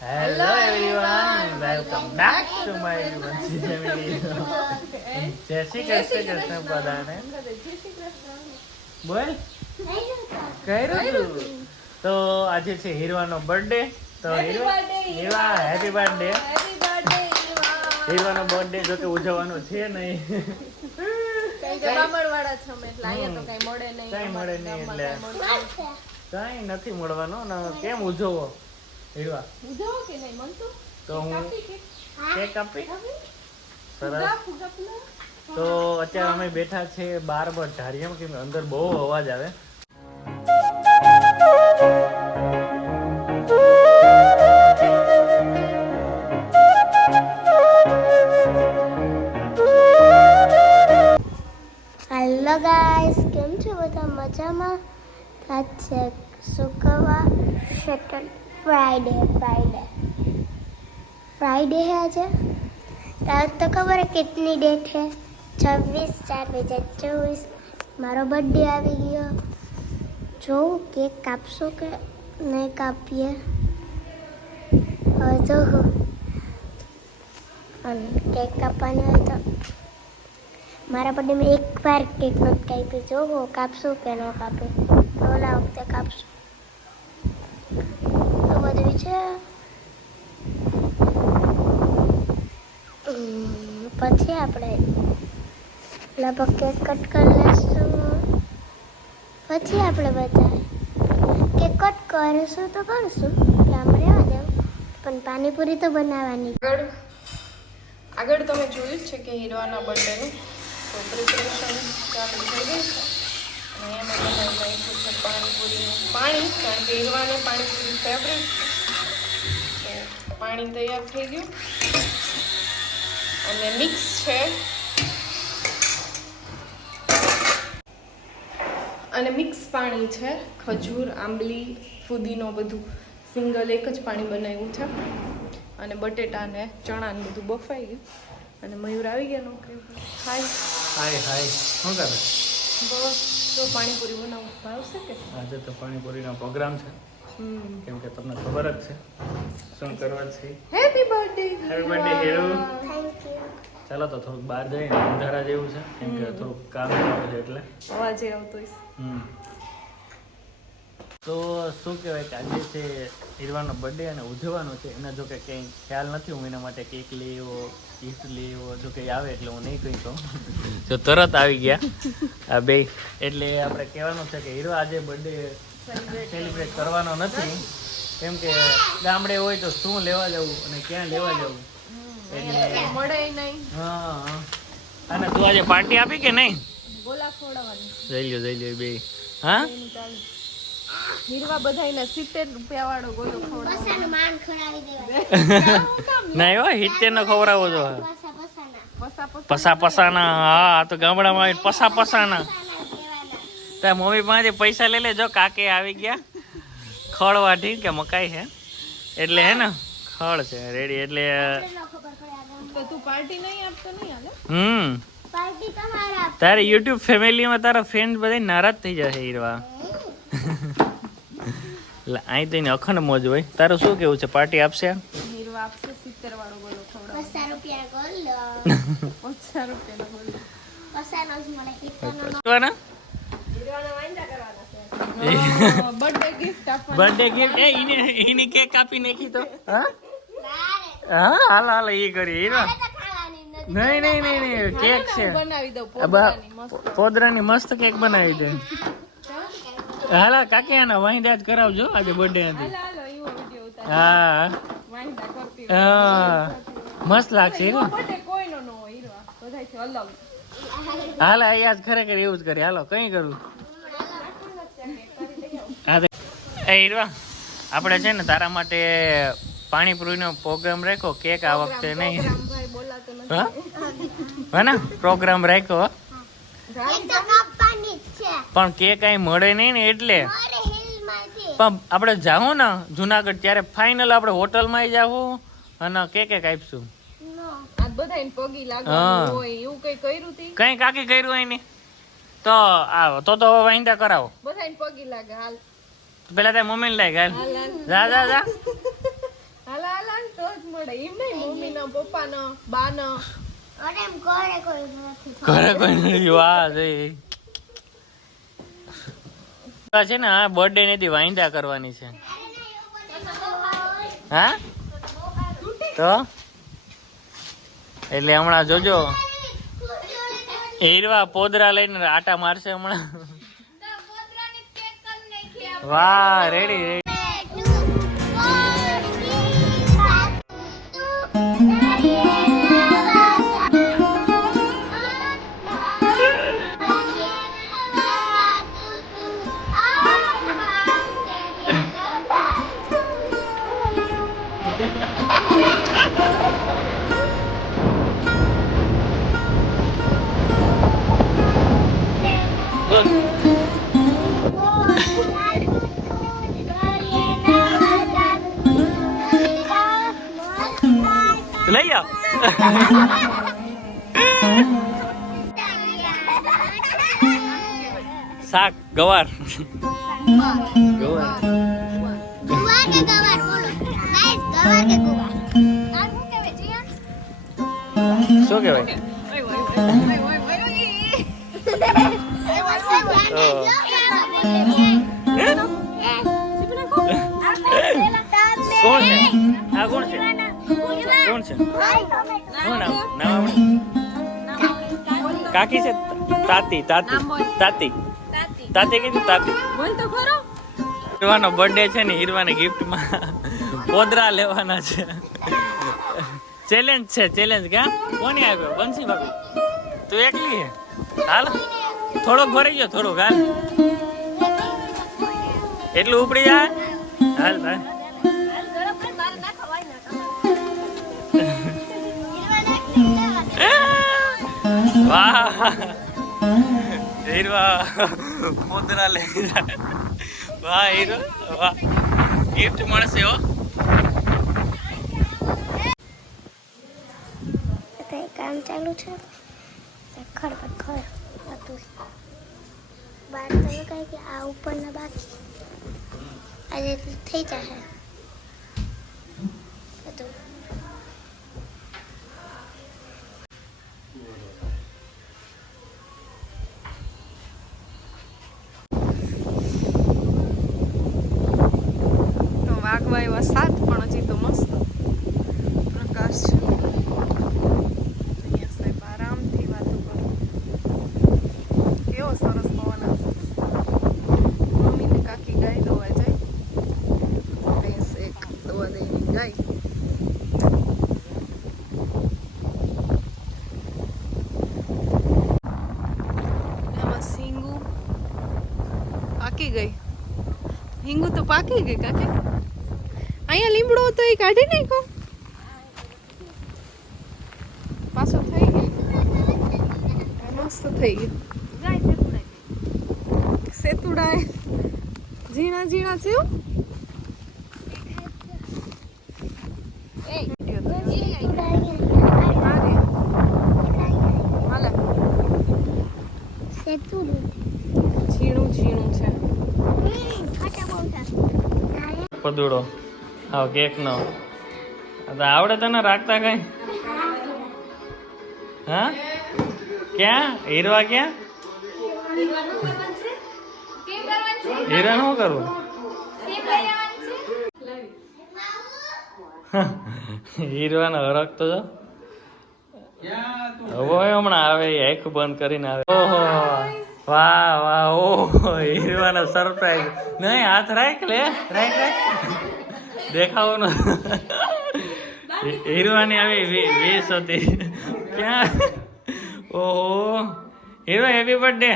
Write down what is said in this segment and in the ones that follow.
Hello everyone welcome back to my Yuvansi family જય શ્રી કૃષ્ણ કૃષ્ણ બધાને બોલ કર્યું તું તો આજે છે હીરવાનો બર્થડે તો હીરવા હેપી બર્થડે હીરવાનો બર્થડે જો કે ઉજવવાનો છે નહીં. કાંઈ મળે નહીં. એટલે. કાંઈ તો હું કેક સરસ. તો અત્યારે અમે બેઠા છે બાર બાર કેમ કે અંદર બહુ અવાજ આવે. હેલો ગાઈસ કેમ છો બધા? મજામાં? આજ છે. સેટર फ्राइडे फ्राइडे फ्राइडे है आज? तब तो खबर है कितनी डेट है? छब्बीस, चार बजे, चौबीस। मारो बर्थडे आ गया जो केक कापसो के नहीं कापिए और जो केक का पानी हो तो। મારા પડે મેં એક વાર કેક નથી કાપ્યું જો હો કાપશું કે ન કાપ્યું તો લાવ તે કાપશું છે. પછી આપણે લગભગ કેક કટ કરી લઈશું. પછી આપણે બધા કેક કટ કરીશું તો કરશું. કે આપણે દેવું પણ પાણીપુરી તો બનાવવાની. આગળ આગળ તમે જોયું છે કે હીરવાના બર્થડેનું તો પ્રિપરેશન ચાલુ થઈ ગઈ છે. અને એમાં બનાવી પાણીપુરીનું પાણી, કારણ કે હીરવાને પાણીપુરી ફેવરેટ પાણી તૈયાર થઈ ગયું. અને મિક્સ છે. અને મિક્સ પાણી છે. ખજૂર આંબલી ફુદીનો બધું સિંગલ એક જ પાણી બનાવ્યું છે. અને બટેટા ને ચણા ને બધું બફાઈ ગયું. અને મયુર આવી ગયા નોકરી હાય હાય હાય શું કરે? બસ તો પાણીપુરી બનાવવું ભાવશે કે? આજે તો પાણીપુરીનો પ્રોગ્રામ છે. કેમ કે તમને ખબર જ છે. શું કરવા છે? Happy birthday happy birthday hello ચાલો તો થોડુંક બહાર જઈને અંધારા જેવું છે કેમ કે થોડુંક કામ કરવું છે એટલે. અવાજે આવતો હમ. તો શું કહેવાય કે આજે છે હીરવાનો બર્થડે અને ઉજવવાનો છે એના જો કે કંઈ ખ્યાલ નથી. હું એના માટે કેક લેવો ગિફ્ટ લેવો જો કંઈ આવે એટલે હું નહીં કહી કહું. જો તરત આવી ગયા. આ બે. એટલે આપણે કહેવાનું છે કે હીરો આજે બર્થડે સેલિબ્રેટ કરવાનો નથી. કેમ કે ગામડે હોય તો શું લેવા જવું અને ક્યાં લેવા જવું? એટલે મળે નહીં. હા. અને તું આજે પાર્ટી આપી કે નહીં? ગોલા ખવડાવવાની જઈ લ્યો જઈ લ્યો બે હા? હીરવા સિત્તેર રૂપિયા વાળો ગોલો ખવડાવવાનો માન ખવડાવી નો ખવડાવો છો. પસા પસાના પસા પસા પસા પસાના. હા આ તો ગામડામાં આવીને પસા પસાના. તાર મમ્મી પાસે પૈસા લઈ લેજો કાકે આવી ગયા. ખળ વાઢી કે મકાઈ છે એટલે હે ને ખળ છે રેડી એટલે તો તું પાર્ટી નહીં આપતો નહીં હાલે હમ. પાર્ટી તમારા તારે યુટ્યુબ ફેમિલીમાં તારા ફ્રેન્ડ બધા નારાજ થઈ જશે ઈરવા. એટલે અહીં તો એની અખંડ મોજ હોય. તારું શું કેવું છે? પાર્ટી આપશે? હીરવા આપશે સિત્તેર વાળો ગોલો ખવડાવ પસા રૂપિયા ગોલ પચાસ રૂપિયાનો ગોલો પસાનો જ મળે હિતનો કરવાના બર્થડે ગિફ્ટ આપવાની. બર્થડે ગિફ્ટ એ ઈને ઈની કેક કાપી નાખી તો. હા? હા હાલ હાલ એ કરી હીરો તો ખાવાની નથી. નહીં નહીં નહીં નહીં કેક છે. બનાવી દઉં આ બા- પોતાની મસ્ત. પોદરાની મસ્ત કેક બનાવી દે. હાલા કાકી આના વાહિંદા જ કરાવજો. આજે બર્થડે હતી. હાલો એવો વીડિયો ઉતાર. હા. હા. મસ્ત લાગશે હાલ આ ખરેખર એવું જ કરે. હાલો કઈ કરું? હા એ હીરવા આપણે છે ને તારા માટે પાણીપુરીનો પ્રોગ્રામ રાખ્યો? કેક આ વખતે નહીં. હા? હા ને? પ્રોગ્રામ રાખ્યો પણ કેક કઈ મળે નહીં ને એટલે. પણ આપણે જાવું ને જુનાગઢ ત્યારે ફાઇનલ આપણે હોટલમાં જાવું અને કેક એક આપીશું. નો. આ બધાયને પગી લાગવાનું હોય એવું કઈ કર્યું તી? કાકી કર્યું હોય ને તો આવો તો તો હવે વાંદા કરાવો. બધાયને પગી લાગે હાલ. પેલા તે મમ્મી લઈ હાલ જા જા જા. હાલ હાલ જ મળે. એમ નહીં મમ્મીનો પપ્પાનો બાનો. અને એમ ઘરે કોઈ નથી. ઘરે કોઈ નથી. વાહ જોઈ છે ને આ બર્થડે ને વાંદા કરવાની છે. હા? તો? એટલે હમણાં જોજો. હીરવા પોદરા લઈને આટા મારશે હમણાં. વાહ રેડી રેડી લઈ શાક ગવાર ગવાર ગુવા કે ગવાર બોલો ગાઈસ ગવાર કે ગુવાર આ શું કહેવાય જીયા શું કહેવાય કોણ છે આ કોણ છે કોણ છે? શું નામ? નામ કાકી છે? તાતી તાતી. તાતી. તાતી. કીધું તાતી. બોલ તો ખરો. હીરવાનો બર્થડે છે ને હીરવાને ગિફ્ટમાં પોદરા લેવાના છે. ચેલેન્જ છે ચેલેન્જ ક્યાં? કોની આવ્યો? બંસી ભાભી તું એકલી હે? હાલ. થોડોક ભરી ગયો થોડુંક. હાલ. એટલું ઉપડી જાય? હાલ ભાઈ વાહ હીરવા પોદરા લઈ વાહ હીરો વાહ ગિફ્ટ મળશે હો કામ ચાલુ છે ખર ખર હતું બાર તમે કહે કે આ ઉપરના બાકી. આજે થઈ જશે બધું તો વાગવા એવા સાત પણ હજી તો મસ્ત પ્રકાશ છે અહીંયા સાહેબ આરામથી વાતો કરો કેવો સરસ પવન આવે મમ્મી ને કાકી ગાય દોવા જાય ભેંસ એક દોવા દઈને ગાય એમાં સિંગુ પાકી ગઈ હિંગુ તો પાકી ગઈ કાકે? અહીંયા લીમડો હતો એ કાઢી નાખો પાછો થઈ ગયો. મસ્ત થઈ ગયું. સેતુડા ઝીણા ઝીણા છે એવું? ઝીણું ઝીણું છે પદુડો. હા કેક નો. આવડે તને રાખતા કઈ? હા? ક્યાં? હીરવા ક્યાં? હીરા શું કરવું હીરવાનો હરક તો જો. હવે હમણાં આવે એક આંખ બંધ કરીને આવે. ઓહો. વાહ વાહ ઓ હીરવાનો સરપ્રાઈઝ નહીં, હાથ રાખ લે, રાખ રાખ. દેખાવાનું. હીરવાની આવી વીસ હતી. ક્યાં? ઓહો. હીરો હેપી બર્થડે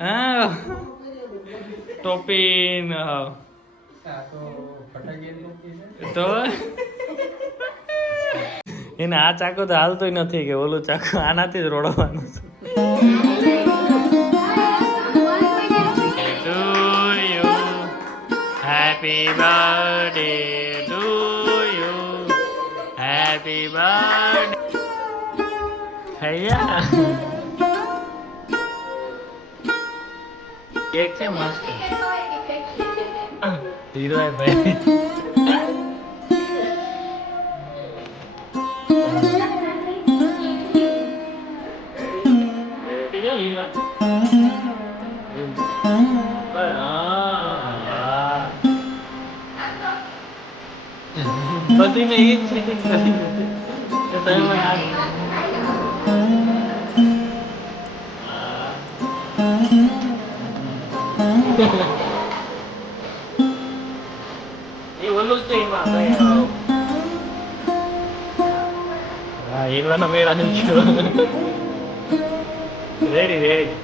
હા. ટોપી. તો? એને આ ચાકુ તો હાલતું નથી કે ઓલું ચાકુ આનાથી જ રોડવાનું છે. Happy birthday to you. Happy birthday. Hay á. Cake thế mà. Tí thôi em về. Thank you. કરી છે. તો તમે મને આ- એ ઓલું જ છે એમાં કઈ હા એવાનો મેળા નથી રેડી રેડી સોનાની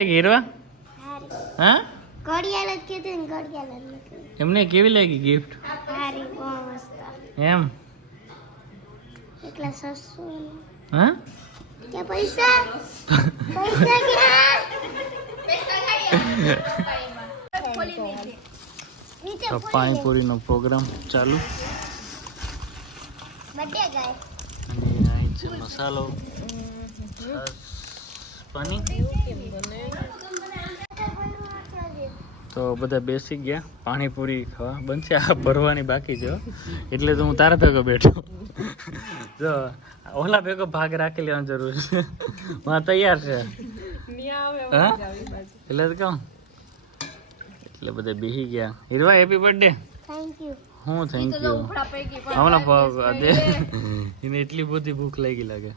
હીરો. હા? એમને કેવી લાગી ગિફ્ટ એમ? હા? પૈસા? પાણીપુરીનો પ્રોગ્રામ ચાલુ. બર્થડે ગાય છે મસાલો પાણી તો બધા બેસી ગયા. પાણીપુરી ખાવા બનશે. આ ભરવાની બાકી છે એટલે તો હું તારા ભેગો બેઠો. જો ઓલા ભેગો ભાગ રાખી લેવાની જરૂર છે. માં તૈયાર છે. હા? એટલે તો કહું. એટલે બધા બેસી ગયા. Hirva happy birthday thank you હું થેન્ક યુ હમણાં એને એટલી બધી ભૂખ લાગી લાગે.